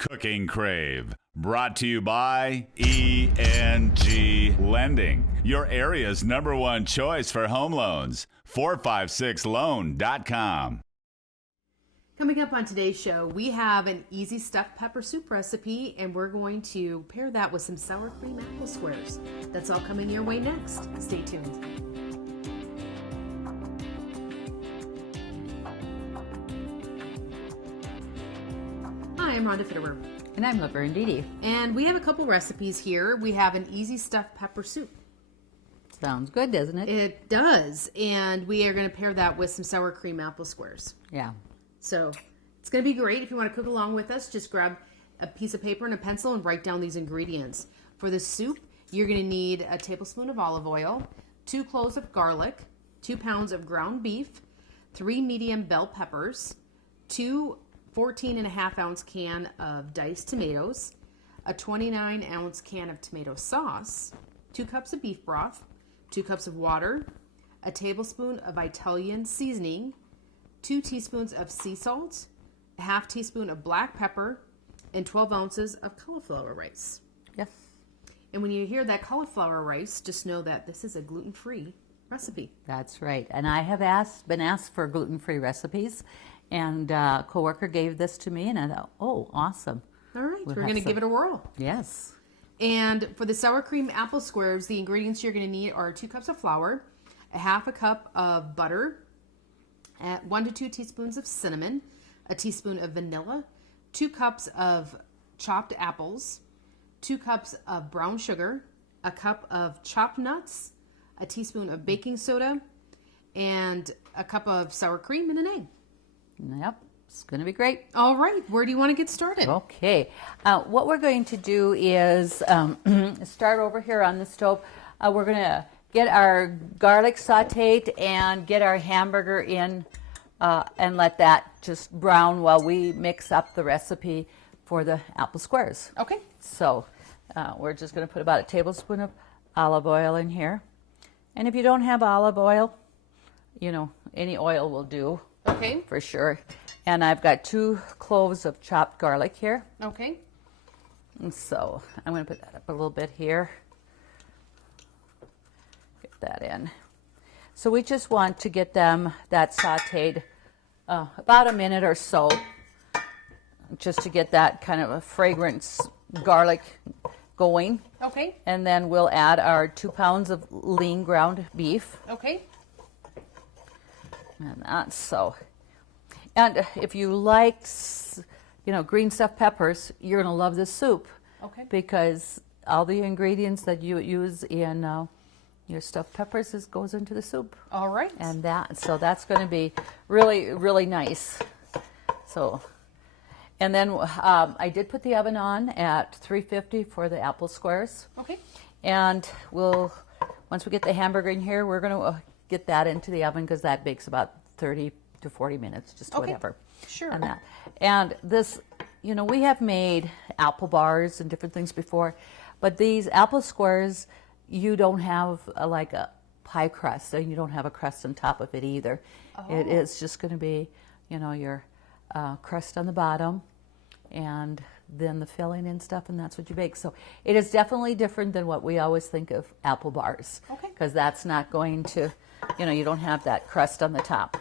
Cooking Crave, brought to you by ENG Lending, your area's #1 choice for home loans. 456loan.com. Coming up on today's show, we have an easy stuffed pepper soup recipe, and we're going to pair that with some sour cream apple squares. That's all coming your way next. Stay tuned. Hi, I'm Rhonda Fitterer. And I'm Laverne Dede. And we have a couple recipes here. We have an easy stuffed pepper soup. Sounds good, doesn't it? It does. And we are going to pair that with some sour cream apple squares. Yeah. So it's going to be great. If you want to cook along with us, just grab a piece of paper and a pencil and write down these ingredients. For the soup, you're going to need a tablespoon of olive oil, 2 cloves of garlic, 2 pounds of ground beef, 3 medium bell peppers, 2 14.5-ounce can of diced tomatoes, a 29-ounce can of tomato sauce, 2 cups of beef broth, 2 cups of water, a tablespoon of Italian seasoning, 2 teaspoons of sea salt, a half teaspoon of black pepper, and 12 ounces of cauliflower rice. Yes. And when you hear that cauliflower rice, just know that this is a gluten-free recipe. That's right. And I have been asked for gluten-free recipes, and a coworker gave this to me, and I thought, oh, awesome. All right, we're going to give it a whirl. Yes. And for the sour cream apple squares, the ingredients you're going to need are 2 cups of flour, a half a cup of butter, 1 to 2 teaspoons of cinnamon, a teaspoon of vanilla, 2 cups of chopped apples, 2 cups of brown sugar, a cup of chopped nuts, a teaspoon of baking soda, and a cup of sour cream and an egg. Yep. It's going to be great. All right. Where do you want to get started? Okay. What we're going to do is start over here on the stove. We're going to get our garlic sauteed and get our hamburger in and let that just brown while we mix up the recipe for the apple squares. Okay. So we're just going to put about a tablespoon of olive oil in here. And if you don't have olive oil, you know, any oil will do. Okay. For sure. And I've got 2 cloves of chopped garlic here. Okay. And so I'm going to put that up a little bit here. Get that in. So we just want to get that sauteed about a minute or so, just to get that kind of a fragrance garlic going. Okay. And then we'll add our 2 pounds of lean ground beef. Okay. And that's so. And if you like, you know, green stuffed peppers, you're going to love this soup. Okay. Because all the ingredients that you use in your stuffed peppers goes into the soup. All right. And so that's going to be really, really nice. So, and then I did put the oven on at 350 for the apple squares. Okay. And once we get the hamburger in here, we're going to get that into the oven because that bakes about 30 to 40 minutes, just whatever. Sure. And that. And this, you know, we have made apple bars and different things before, but these apple squares, you don't have like a pie crust, and you don't have a crust on top of it either. Oh. It is just going to be, you know, your crust on the bottom, and then the filling and stuff, and that's what you bake. So it is definitely different than what we always think of apple bars. Okay. Because that's not going to, you know, you don't have that crust on the top.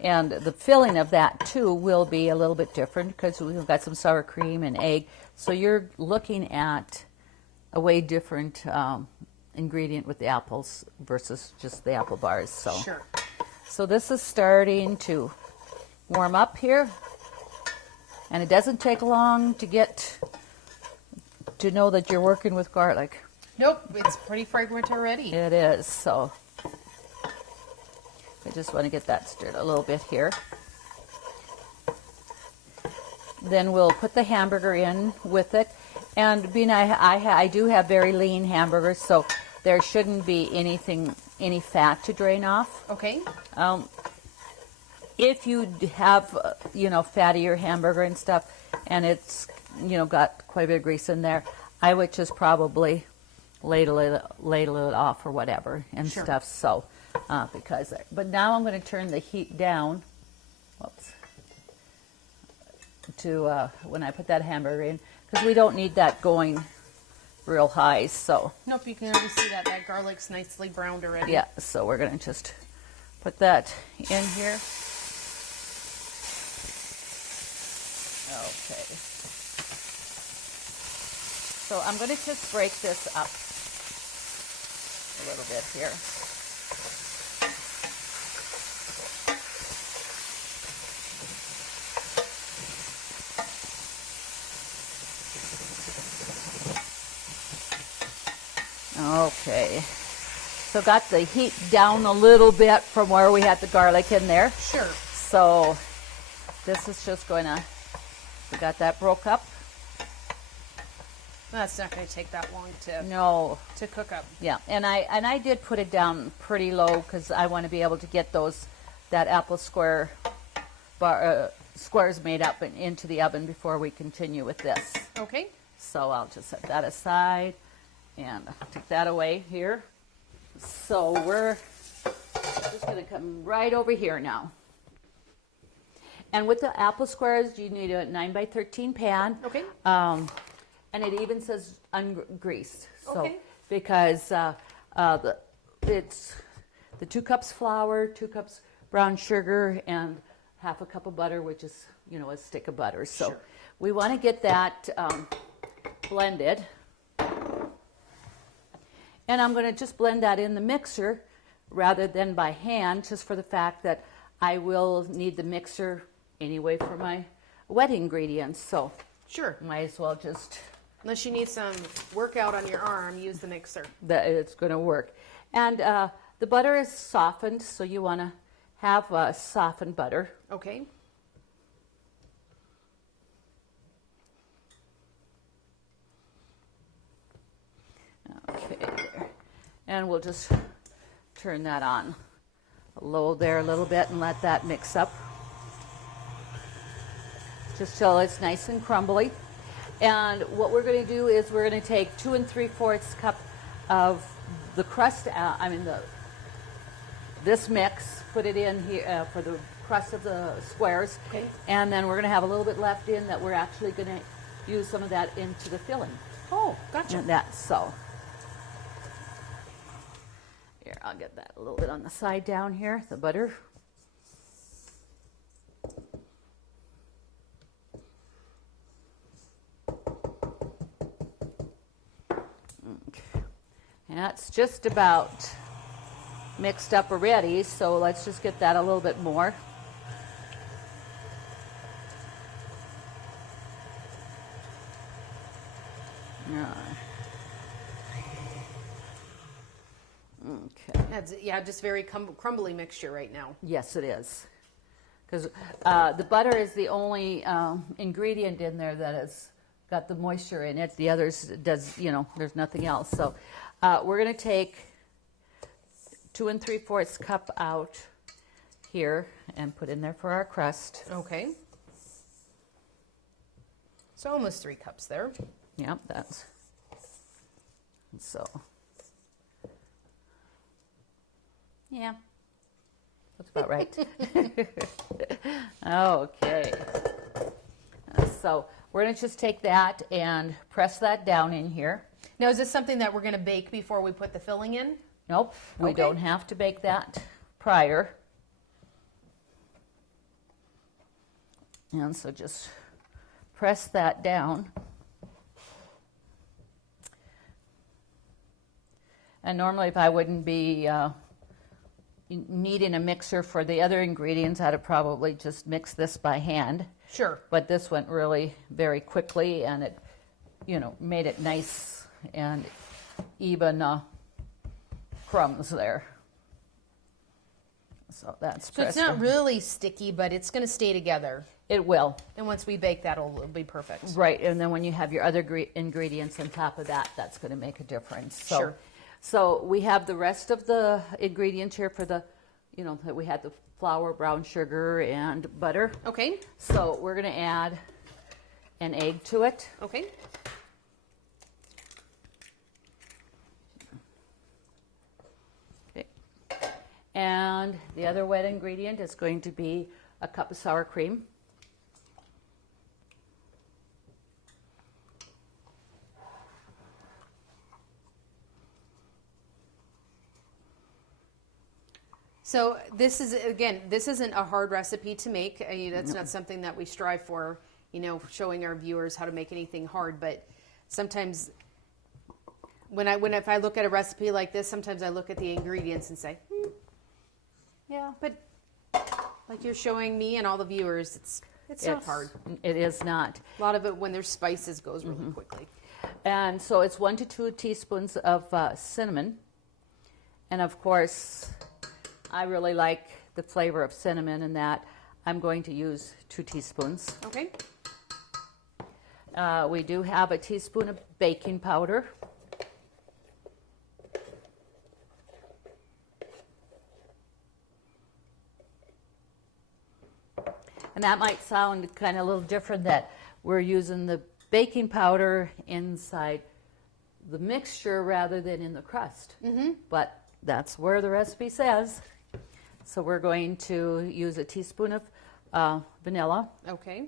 And the filling of that too will be a little bit different because we've got some sour cream and egg. So you're looking at a way different ingredient with the apples versus just the apple bars. So. Sure. So this is starting to warm up here, and it doesn't take long to get to know that you're working with garlic. Nope, it's pretty fragrant already. It is. So I just want to get that stirred a little bit here. Then we'll put the hamburger in with it, and being I do have very lean hamburgers, so there shouldn't be any fat to drain off. Okay. If you have, you know, fattier hamburger and stuff, and it's, you know, got quite a bit of grease in there, I would just probably ladle it off or whatever and Sure. stuff. So, But now I'm going to turn the heat down. Whoops. To when I put that hamburger in, because we don't need that going real high. So nope, you can already see that garlic's nicely browned already. yeah, so we're going to just put that in here. Okay. So I'm going to just break this up a little bit here. Okay, so got the heat down a little bit from where we had the garlic in there. Sure. So this is just going to, we got that broke up. That's not going to take that long to cook up. Yeah, and I did put it down pretty low because I want to be able to get that apple squares made up and into the oven before we continue with this. Okay. So I'll just set that aside. And take that away here. So we're just going to come right over here now. And with the apple squares, you need a 9x13 pan. Okay. And it even says ungreased. So, okay. Because it's the 2 cups flour, 2 cups brown sugar, and half a cup of butter, which is, a stick of butter. So sure. We want to get that blended. And I'm going to just blend that in the mixer rather than by hand, just for the fact that I will need the mixer anyway for my wet ingredients. So sure, might as well just... Unless you need some workout on your arm, use the mixer. It's going to work. And the butter is softened, so you want to have softened butter. Okay. Okay, there. And we'll just turn that on low there a little bit and let that mix up. Just till it's nice and crumbly. And what we're going to do is we're going to take 2 3/4 cup of the crust, this mix, put it in here for the crust of the squares. Okay. And then we're going to have a little bit left in that we're actually going to use some of that into the filling. Oh, gotcha. And that, so. Here, I'll get that a little bit on the side down here, the butter. Okay. That's just about mixed up already, so let's just get that a little bit more. Okay. That's, just very crumbly mixture right now. Yes, it is. Because the butter is the only ingredient in there that has got the moisture in it. The others does, there's nothing else. So we're going to take 2 3/4 cup out here and put in there for our crust. Okay. So almost 3 cups there. Yep, that's so. Yeah, that's about right. Okay. So we're going to just take that and press that down in here. Now, is this something that we're going to bake before we put the filling in? Nope, we Okay. don't have to bake that prior. And so just press that down. And normally if I wouldn't be needing a mixer for the other ingredients, I'd have probably just mixed this by hand. Sure. But this went really very quickly, and it, made it nice and even crumbs there. So that's So it's pressed not in. really sticky, but it's going to stay together. It will. And once we bake that, it'll be perfect. Right, and then when you have your other ingredients on top of that, that's going to make a difference. So, Sure. So we have the rest of the ingredients here for the, that we had the flour, brown sugar, and butter. Okay. So we're going to add an egg to it. Okay. Okay. And the other wet ingredient is going to be a cup of sour cream. So this is, again, this isn't a hard recipe to make. That's not something that we strive for, showing our viewers how to make anything hard. But sometimes if I look at a recipe like this, sometimes I look at the ingredients and say, yeah, but like you're showing me and all the viewers, it's not hard. It is not. A lot of it, when there's spices, goes really quickly. And so it's 1 to 2 teaspoons of cinnamon. And of course, I really like the flavor of cinnamon, and that I'm going to use 2 teaspoons. Okay. We do have a teaspoon of baking powder. And that might sound kind of a little different, that we're using the baking powder inside the mixture rather than in the crust. But that's where the recipe says. So we're going to use a teaspoon of vanilla. Okay.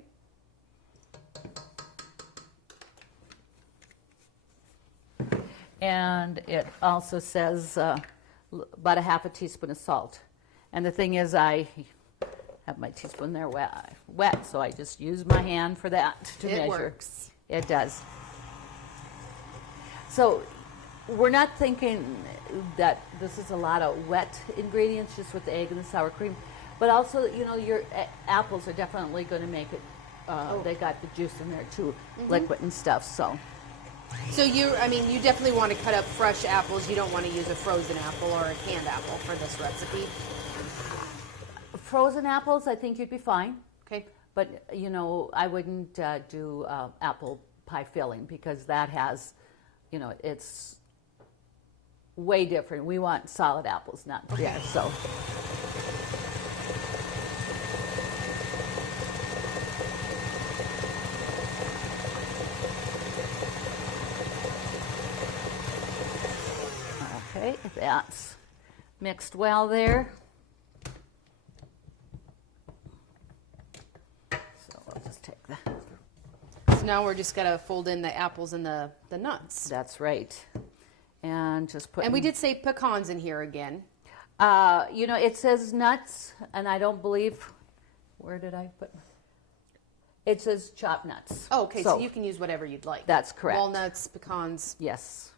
And it also says about a half a teaspoon of salt. And the thing is, I have my teaspoon there wet, so I just use my hand for that to measure. It works. It does. So we're not thinking that this is a lot of wet ingredients just with the egg and the sour cream, but also, your apples are definitely going to make it, they got the juice in there too, liquid and stuff, so. So you definitely want to cut up fresh apples. You don't want to use a frozen apple or a canned apple for this recipe. Frozen apples, I think you'd be fine. Okay. But, I wouldn't do apple pie filling, because that has, it's way different. We want solid apples, not pears. So. Okay, that's mixed well there. So I'll just take that. So now we're just gonna fold in the apples and the nuts. That's right. And just put. And we did say pecans in here again. It says nuts, and I don't believe. Where did I put? It says chopped nuts. Oh, okay. So you can use whatever you'd like. That's correct. Walnuts, pecans. Yes.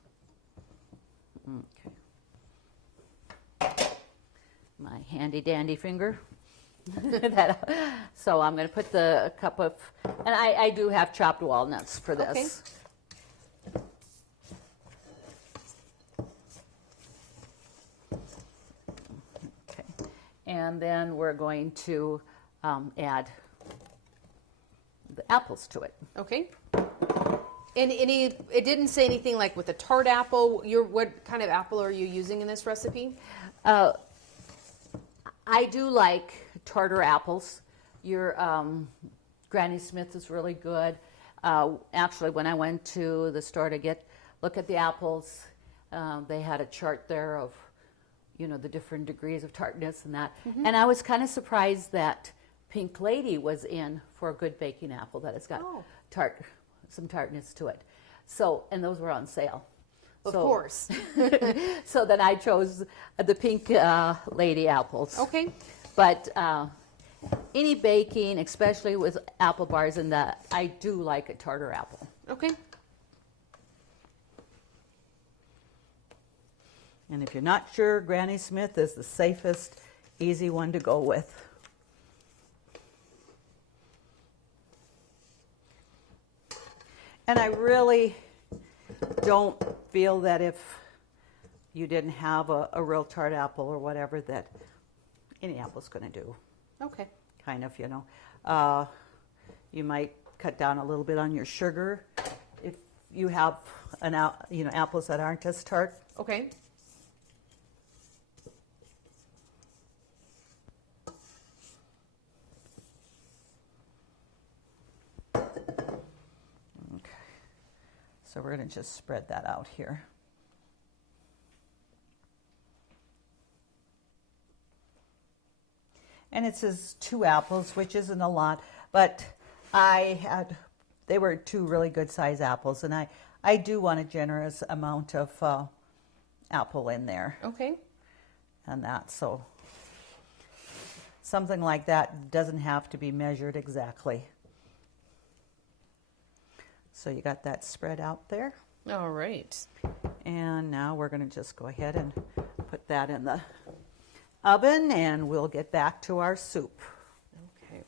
Okay. My handy dandy finger. So I'm going to put a cup of, and I do have chopped walnuts for this. Okay. And then we're going to add the apples to it. Okay. And it didn't say anything like with a tart apple. What kind of apple are you using in this recipe? I do like tartar apples. Your Granny Smith is really good. Actually, when I went to the store to look at the apples, they had a chart there of, the different degrees of tartness and that. And I was kind of surprised that Pink Lady was in for a good baking apple, that it's got some tartness to it. So, and those were on sale. Of course. So then I chose the Pink Lady apples. Okay. But any baking, especially with apple bars and that, I do like a tartar apple. Okay. And if you're not sure, Granny Smith is the safest, easy one to go with. And I really don't feel that if you didn't have a real tart apple or whatever, that any apple's going to do. Okay. Kind of, you might cut down a little bit on your sugar if you have apples that aren't as tart. Okay. So we're going to just spread that out here. And it says 2 apples, which isn't a lot, but they were 2 really good size apples, and I do want a generous amount of apple in there. Okay. And that, so something like that doesn't have to be measured exactly. So you got that spread out there. All right. And now we're going to just go ahead and put that in the oven, and we'll get back to our soup. Okay.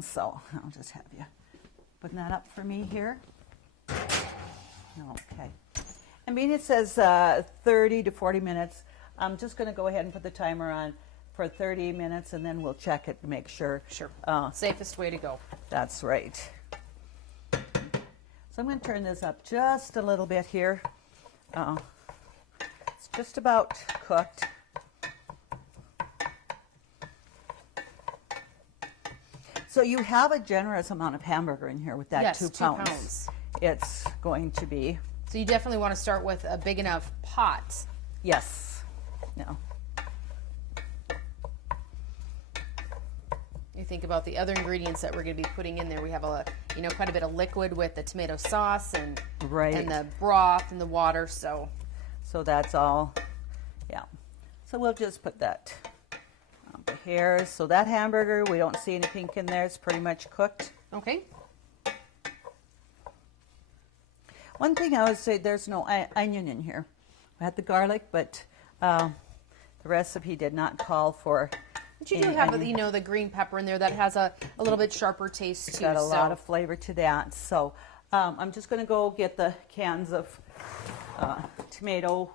So I'll just have you putting that up for me here. Okay. I mean, it says 30 to 40 minutes. I'm just going to go ahead and put the timer on for 30 minutes, and then we'll check it to make sure. Sure. Safest way to go. That's right. So I'm going to turn this up just a little bit here. It's just about cooked. So you have a generous amount of hamburger in here with that. Yes, 2 2 pounds. pounds. It's going to be. So you definitely want to start with a big enough pot. Yes. No. You think about the other ingredients that we're going to be putting in there. We have quite a bit of liquid with the tomato sauce and Right. and the broth and the water. So that's all. Yeah. So we'll just put that over here. So that hamburger, we don't see any pink in there. It's pretty much cooked. okay. One thing I would say, there's no onion in here. We had the garlic, but the recipe did not call for. But you do have the green pepper in there that has a little bit sharper taste too. Got a lot of flavor to that. So I'm just going to go get the cans of tomato.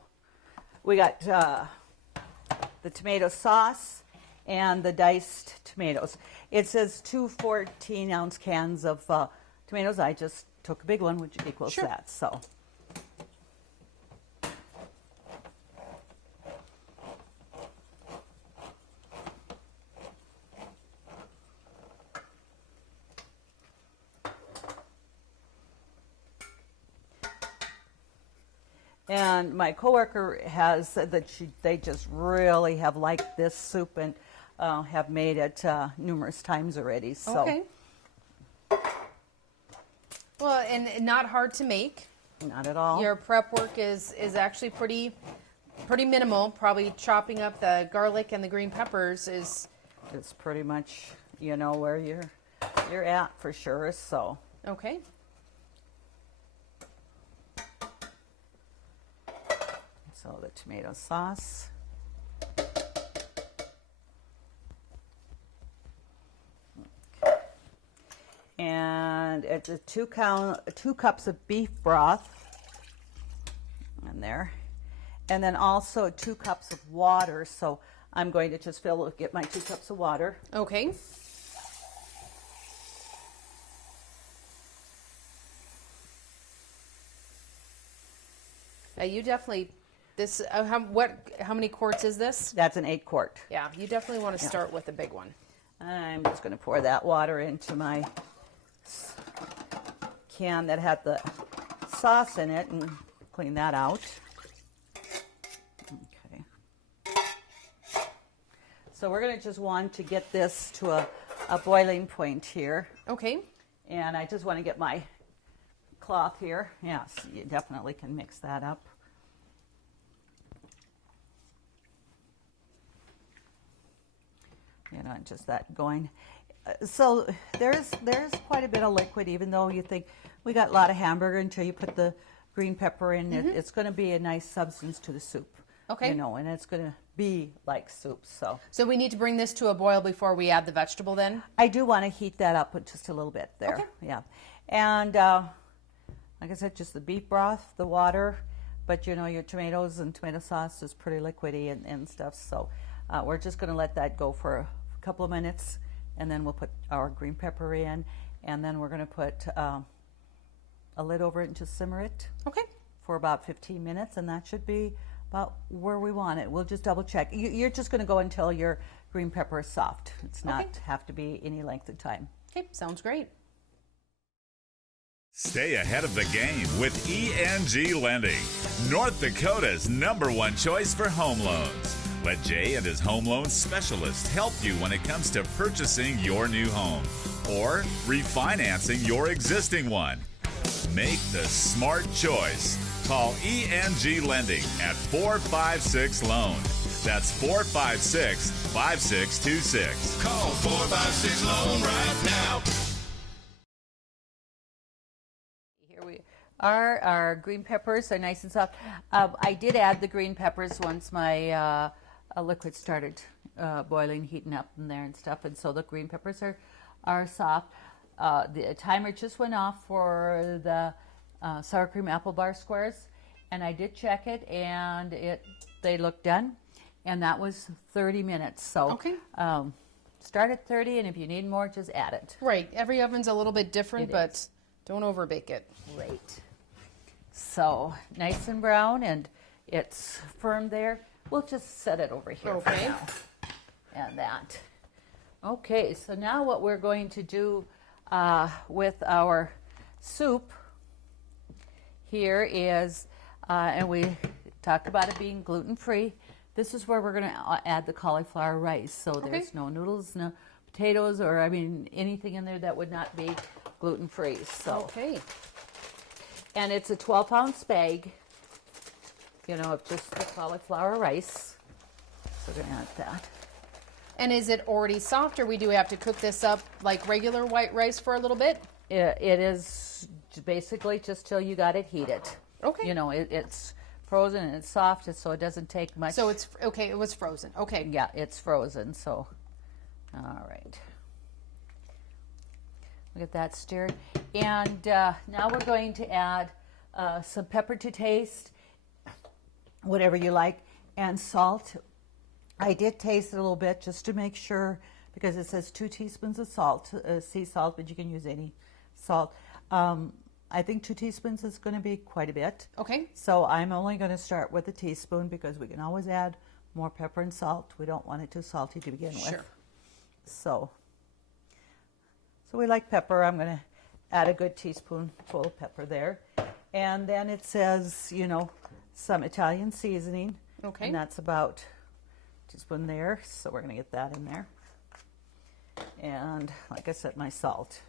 We got the tomato sauce and the diced tomatoes. It says 2 14-ounce cans of tomatoes. I just took a big one, which equals Sure. that. So. And my coworker has said that they just really have liked this soup and have made it numerous times already. So. Okay. Well, and not hard to make. Not at all. Your prep work is actually pretty minimal. Probably chopping up the garlic and the green peppers is. It's pretty much where you're at for sure. So. Okay. So the tomato sauce. Okay. And it's 2 cups of beef broth in there. And then also 2 cups of water. So I'm going to just get my 2 cups of water. Okay. You definitely. This how many quarts is this? That's an 8 quart. Yeah, you definitely want to start with a big one. I'm just going to pour that water into my can that had the sauce in it and clean that out. Okay. So we're going to just want to get this to a boiling point here. Okay. And I just want to get my cloth here. Yes, you definitely can mix that up. Just that going. So there's quite a bit of liquid, even though you think we got a lot of hamburger until you put the green pepper in. Mm-hmm. It's going to be a nice substance to the soup. Okay. And it's going to be like soup. So we need to bring this to a boil before we add the vegetable then? I do want to heat that up with just a little bit there. Okay. Yeah. And like I said, just the beef broth, the water, but your tomatoes and tomato sauce is pretty liquidy and stuff. So we're just going to let that go for a couple of minutes, and then we'll put our green pepper in, and then we're going to put a lid over it and just simmer it. Okay. For about 15 minutes, and that should be about where we want it. We'll just double check. You're just going to go until your green pepper is soft. It's not have to be any length of time. Okay, sounds great. Stay ahead of the game with ENG Lending, North Dakota's #1 choice for home loans. Let Jay and his home loan specialist help you when it comes to purchasing your new home or refinancing your existing one. Make the smart choice. Call ENG Lending at 456-LOAN. That's 456-5626. Call 456-LOAN right now. Here we are. Our green peppers are nice and soft. I did add the green peppers once my liquid started boiling, heating up in there and stuff, and so the green peppers are soft. The timer just went off for the sour cream apple bar squares, and I did check it, and they look done, and that was 30 minutes. So okay. Start at 30, and if you need more, just add it. Right. Every oven's a little bit different, but don't overbake it. Right. So nice and brown, and it's firm there. We'll just set it over here for now. And that. Okay, so now what we're going to do with our soup here is, and we talked about it being gluten-free. This is where we're going to add the cauliflower rice. So there's no noodles, no potatoes, or anything in there that would not be gluten-free. So. Okay. And it's a 12-ounce bag, of just the cauliflower rice. So we're going to add that. And is it already soft, or we do have to cook this up like regular white rice for a little bit? It is basically just till you got it heated. Okay. It's frozen and it's soft, so it doesn't take much. So it's, okay, it was frozen. Okay. Yeah, it's frozen, so, all right. We'll get that stirred. And now we're going to add some pepper to taste, whatever you like, and salt. I did taste it a little bit just to make sure, because it says 2 teaspoons of salt, sea salt, but you can use any salt. I think 2 teaspoons is going to be quite a bit. Okay. So I'm only going to start with a teaspoon, because we can always add more pepper and salt. We don't want it too salty to begin with. Sure. So we like pepper. I'm going to add a good teaspoonful of pepper there. And then it says, some Italian seasoning. Okay. And that's about a teaspoon there. So we're going to get that in there. And like I said, my salt.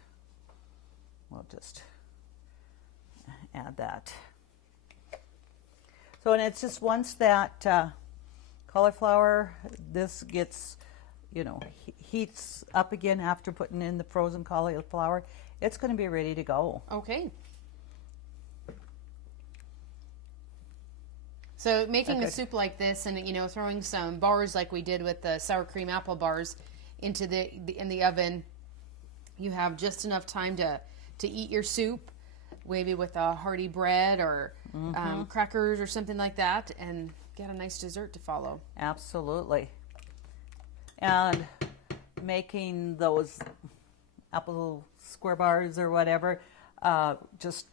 We'll just add that. So, and it's just once that cauliflower, this gets, heats up again after putting in the frozen cauliflower, it's going to be ready to go. Okay. So making a soup like this, and throwing some bars like we did with the sour cream apple bars into in the oven, you have just enough time to eat your soup, maybe with a hearty bread or crackers or something like that, and get a nice dessert to follow. Absolutely. And making those apple square bars or whatever, just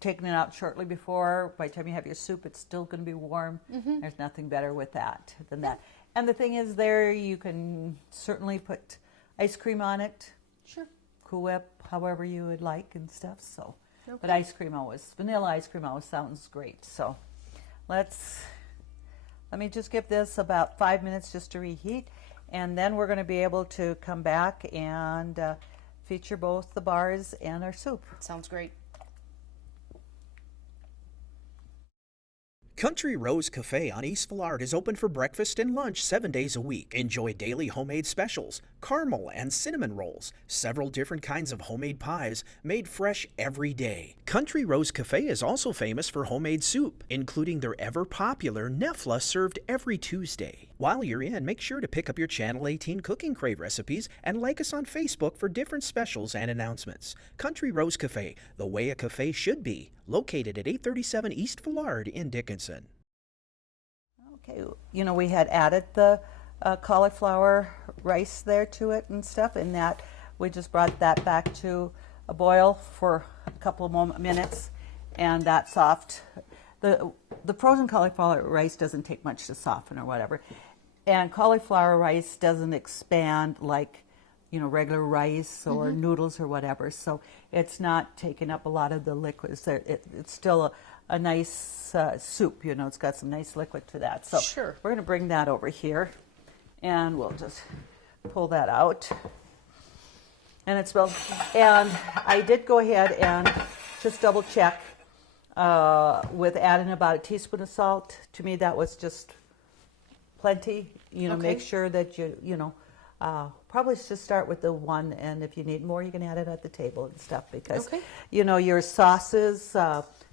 taking it out shortly before, by the time you have your soup, it's still going to be warm. There's nothing better with that than that. And the thing is, there you can certainly put ice cream on it. Sure. Cool Whip, however you would like and stuff. So, okay. But vanilla ice cream always sounds great. So let me just give this about 5 minutes just to reheat, and then we're going to be able to come back and feature both the bars and our soup. Sounds great. Country Rose Cafe on East Villard is open for breakfast and lunch 7 days a week. Enjoy daily homemade specials, caramel and cinnamon rolls, several different kinds of homemade pies made fresh every day. Country Rose Cafe is also famous for homemade soup, including their ever-popular Nefla served every Tuesday. While you're in, make sure to pick up your Channel 18 Cooking Crave recipes and like us on Facebook for different specials and announcements. Country Rose Cafe, the way a cafe should be, located at 837 East Villard in Dickinson. Okay, we had added the cauliflower rice there to it and stuff, and that we just brought that back to a boil for a couple of minutes, and that soft. The frozen cauliflower rice doesn't take much to soften or whatever, and cauliflower rice doesn't expand like regular rice or noodles or whatever, so it's not taking up a lot of the liquids. It's still a nice soup. You know, it's got some nice liquid to that. So Sure. we're going to bring that over here, and we'll just pull that out. And it smells. And I did go ahead and just double check with adding about a teaspoon of salt. To me, that was just plenty. You know, Okay. make sure that probably just start with the one, and if you need more, you can add it at the table and stuff, because Okay. you know, your sauces,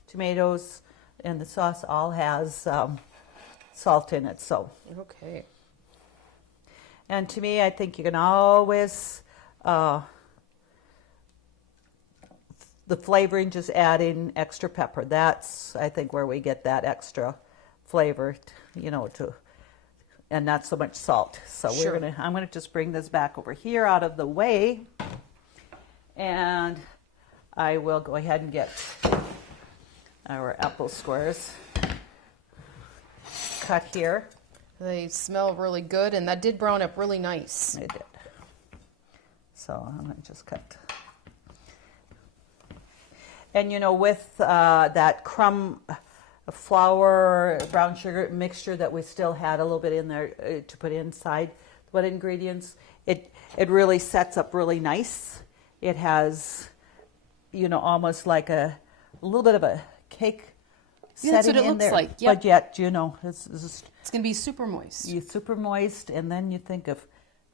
tomatoes, and the sauce all has salt in it. So, Okay. and to me, I think you can always the flavoring, just adding extra pepper. That's, I think, where we get that extra flavor, you know, and not so much salt. So Sure. I'm gonna just bring this back over here out of the way, and I will go ahead and get our apple squares cut here. They smell really good, and that did brown up really nice. I did. So I'm gonna just cut. And you know, with that crumb flour, brown sugar mixture that we still had a little bit in there to put inside what ingredients, it really sets up really nice. It has, you know, almost like a little bit of a cake Yeah, that's setting what it in looks there. like, yep. But yet, you know, it's It's going to be super moist. super moist, and then you think of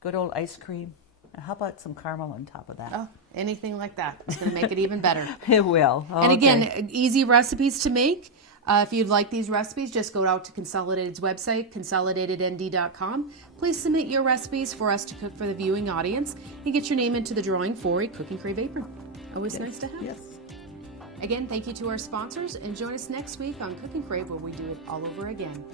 good old ice cream. How about some caramel on top of that? Oh, anything like that. It's going to make it even better. It will. And again, easy recipes to make. If you'd like these recipes, just go out to Consolidated's website, consolidatednd.com. Please submit your recipes for us to cook for the viewing audience and get your name into the drawing for a Cooking Crave apron. Always nice to have. Yes. Again, thank you to our sponsors, and join us next week on Cooking Crave, where we do it all over again.